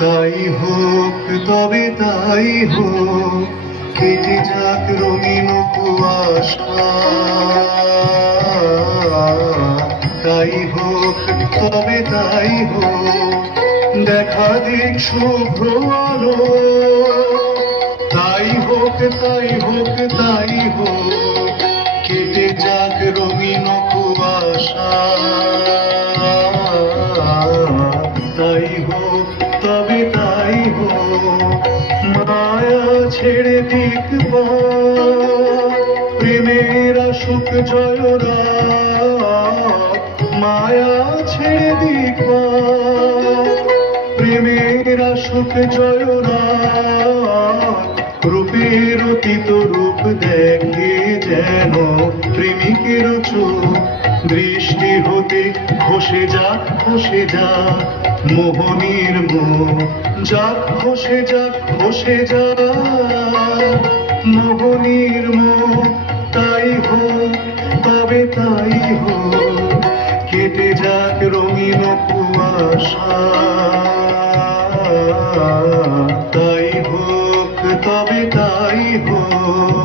তাই হোক তবে তাই হোক, কেটে যাক রঙিন কুয়াশা। তাই হোক তবে তাই হোক, দেখা দিক শুভ্র আলো। তাই হোক তাই হোক তাই হোক, কেটে যাক রঙিন কুয়াশা। তাই হোক তবে তাই হোক, মায়া ছেড়ে দিক পথ, প্রেমের আসুক জয়রাত। মায়া ছেড়ে দিক পথ, প্রেমের আসুক জয়রাত। রূপের অতীত রূপ দেখে যেন প্রেমিকের চোখ, দৃষ্টি হতে খসে যাক খসে যাক মোহনীর মুখ। যাক খসে যাক খসে যাক মোহনীর মুখ। তাই হোক তবে তাই হোক, কেটে যাক রঙিন কুয়াশা। তাই হোক তবে তাই হোক।